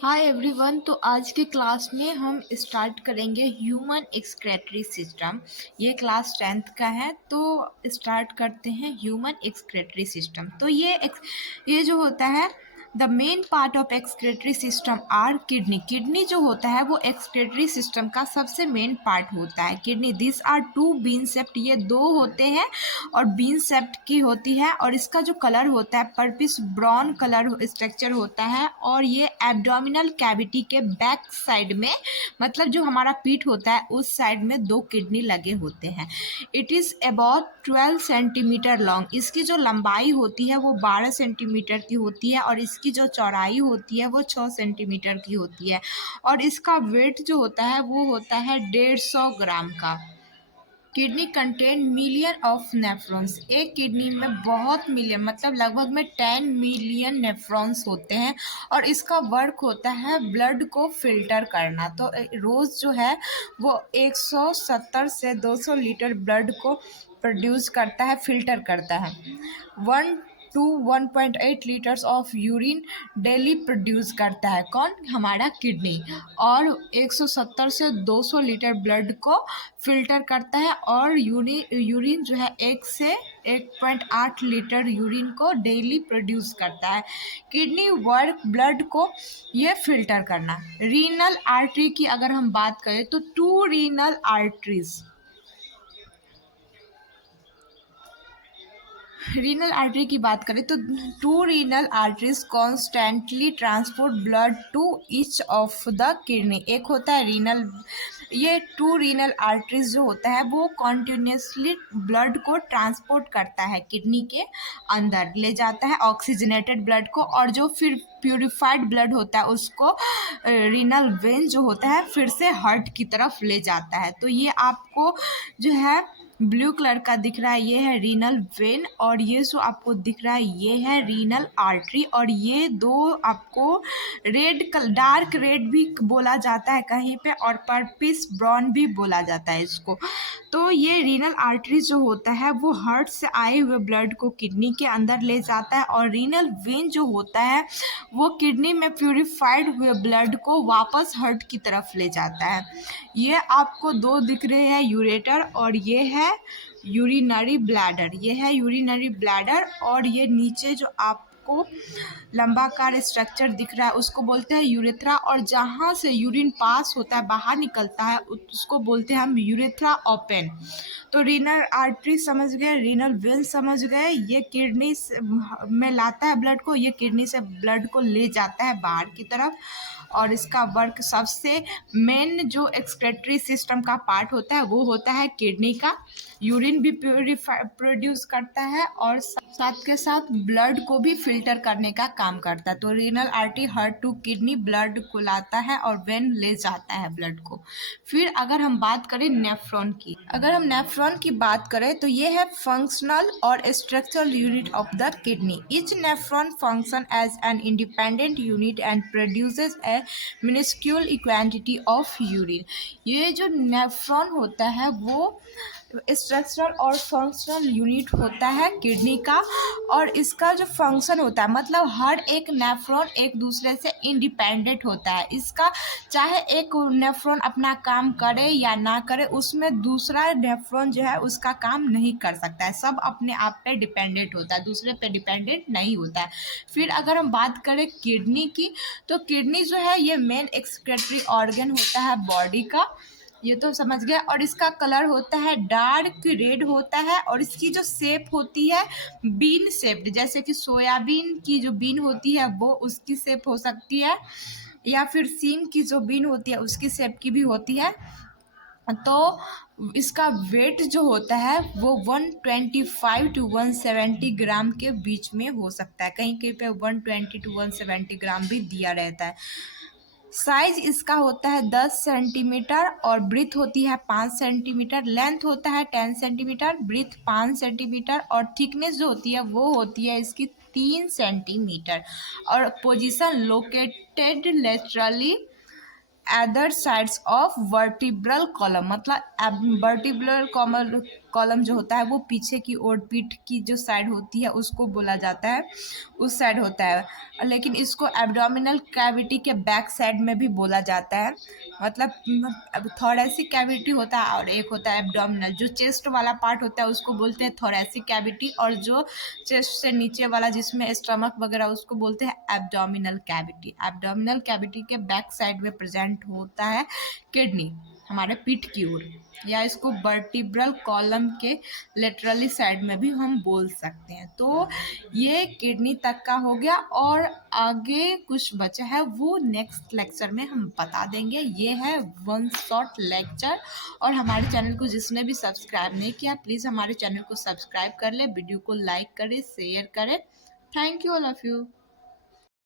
Hi everyone. तो आज के क्लास में हम स्टार्ट करेंगे ह्यूमन एक्सक्रेटरी सिस्टम। ये क्लास 10th का है। तो स्टार्ट करते हैं ह्यूमन एक्सक्रेटरी सिस्टम। तो ये जो होता है, the main part of excretory system are kidney. Kidney जो होता है वो एक्सक्रेटरी सिस्टम का सबसे मेन पार्ट होता है। Kidney this are two bean shaped, ये दो होते हैं और बीन सेप्ट की होती है। और इसका जो कलर होता है पर्पिस ब्राउन कलर स्ट्रक्चर होता है। और ये एब्डोमिनल कैविटी के बैक साइड में, मतलब जो हमारा पीठ होता है उस साइड में दो किडनी लगे होते हैं। It is about 12 centimetre long. इसकी जो लंबाई होती है वो 12 सेंटीमीटर की होती है और इसकी जो चौड़ाई होती है वो 6 सेंटीमीटर की होती है। और इसका वेट जो होता है वो होता है 150 ग्राम का। Kidney contain million of nephrons. एक किडनी में बहुत मिलियन, मतलब लगभग में 10 मिलियन नेफ्रॉन्स होते हैं। और इसका वर्क होता है ब्लड को फिल्टर करना। तो रोज़ जो है वो 170 से 200 लीटर ब्लड को प्रोड्यूस करता है, फिल्टर करता है। 1 to 1.8 litres of urine daily produce करता है। कौन? हमारा किडनी। और 170 से 200 लीटर ब्लड को फिल्टर करता है। और यूरिन जो है 1 से 1.8 लीटर यूरिन को डेली प्रोड्यूस करता है। किडनी वर्क ब्लड को ये फिल्टर करना। रीनल आर्टरी की अगर हम बात करें तो 2 रीनल आर्टरीज, रीनल आर्टरी की बात करें तो 2 renal arteries constantly transport blood to each of the kidney. एक होता है रीनल, ये 2 रीनल आर्टरीज जो होता है वो कॉन्टिन्यूसली ब्लड को ट्रांसपोर्ट करता है, किडनी के अंदर ले जाता है ऑक्सीजनेटेड ब्लड को। और जो फिर प्यूरिफाइड ब्लड होता है उसको रीनल वेन जो होता है फिर से हार्ट की तरफ ले जाता है। तो ये आपको जो है ब्लू कलर का दिख रहा है ये है रीनल वेन। और ये जो आपको दिख रहा है ये है रीनल आर्टरी। और ये दो आपको डार्क रेड भी बोला जाता है कहीं पे, और पर्पिस ब्राउन भी बोला जाता है इसको। तो ये रीनल आर्टरी जो होता है वो हार्ट से आए हुए ब्लड को किडनी के अंदर ले जाता है। और रीनल वेन जो होता है वो किडनी में प्यूरिफाइड हुए ब्लड को वापस हार्ट की तरफ ले जाता है। ये आपको दो दिख रहे हैं, यूरेटर और ये है यूरिनरी ब्लैडर। ये है यूरिनरी ब्लैडर। और ये नीचे जो आपको लंबाकार स्ट्रक्चर दिख रहा है उसको बोलते हैं यूरेथ्रा। और जहाँ से यूरिन पास होता है, बाहर निकलता है, उसको बोलते हैं हम यूरेथ्रा ओपन। तो रीनल आर्टरी समझ गए, रीनल वेन समझ गए। ये किडनी में लाता है ब्लड को, ये किडनी से ब्लड को ले जाता है बाहर की तरफ। और इसका वर्क सबसे मेन जो एक्सक्रेटरी सिस्टम का पार्ट होता है वो होता है किडनी का। यूरिन भी प्रोड्यूस करता है और साथ के साथ ब्लड को भी फिल्टर करने का काम करता है। तो renal artery heart to kidney blood को लाता है और वेन ले जाता है ब्लड को। फिर अगर हम बात करें नेफ्रॉन की, अगर हम नेफ्रॉन की बात करें तो ये है फंक्शनल और structural unit of the kidney. Each nephron function as an independent unit and produces a minuscule quantity of urine. ये जो नेफ्रॉन होता है वो स्ट्रक्चरल और फंक्शनल यूनिट होता है किडनी का। और इसका जो फंक्शन होता है, मतलब हर एक नेफ्रॉन एक दूसरे से इंडिपेंडेंट होता है। इसका चाहे एक नेफ्रॉन अपना काम करे या ना करे, उसमें दूसरा नेफ्रॉन जो है उसका काम नहीं कर सकता है। सब अपने आप पे डिपेंडेंट होता है, दूसरे पे डिपेंडेंट नहीं होता है। फिर अगर हम बात करें किडनी की, तो किडनी जो है ये मेन एक्सक्रेटरी ऑर्गन होता है बॉडी का। ये तो समझ गए। और इसका कलर होता है डार्क रेड होता है। और इसकी जो शेप होती है बीन शेप्ड, जैसे कि सोयाबीन की जो बीन होती है वो उसकी शेप हो सकती है, या फिर सीम की जो बीन होती है उसकी शेप की भी होती है। तो इसका वेट जो होता है वो 125 टू 170 ग्राम के बीच में हो सकता है। कहीं कहीं पे 120 टू 170 ग्राम भी दिया रहता है। साइज इसका होता है 10 सेंटीमीटर और ब्रीथ होती है 5 सेंटीमीटर। लेंथ होता है 10 सेंटीमीटर, ब्रीथ 5 सेंटीमीटर और थिकनेस जो होती है वो होती है इसकी 3 सेंटीमीटर। और position located laterally other sides of vertebral column, मतलब वर्टिब्रल कॉलम जो होता है वो पीछे की ओर, पीठ की जो साइड होती है उसको बोला जाता है, उस साइड होता है। लेकिन इसको एब्डोमिनल कैविटी के बैक साइड में भी बोला जाता है। मतलब अब थोरेसिक कैविटी होता है और एक होता है एब्डोमिनल। जो चेस्ट वाला पार्ट होता है उसको बोलते हैं थोरेसिक कैविटी, और जो चेस्ट से नीचे वाला जिसमें स्टमक वगैरह उसको बोलते हैं एब्डोमिनल कैविटी। एब्डोमिनल कैविटी के बैक साइड में प्रेजेंट होता है किडनी, हमारे पीठ की ओर, या इसको वर्टिब्रल कॉलम के लेटरली साइड में भी हम बोल सकते हैं। तो ये किडनी तक का हो गया, और आगे कुछ बचा है वो नेक्स्ट लेक्चर में हम बता देंगे। ये है वन शॉट लेक्चर। और हमारे चैनल को जिसने भी सब्सक्राइब नहीं किया प्लीज़ हमारे चैनल को सब्सक्राइब कर ले, वीडियो को लाइक करें, शेयर करें। Thank you all of you.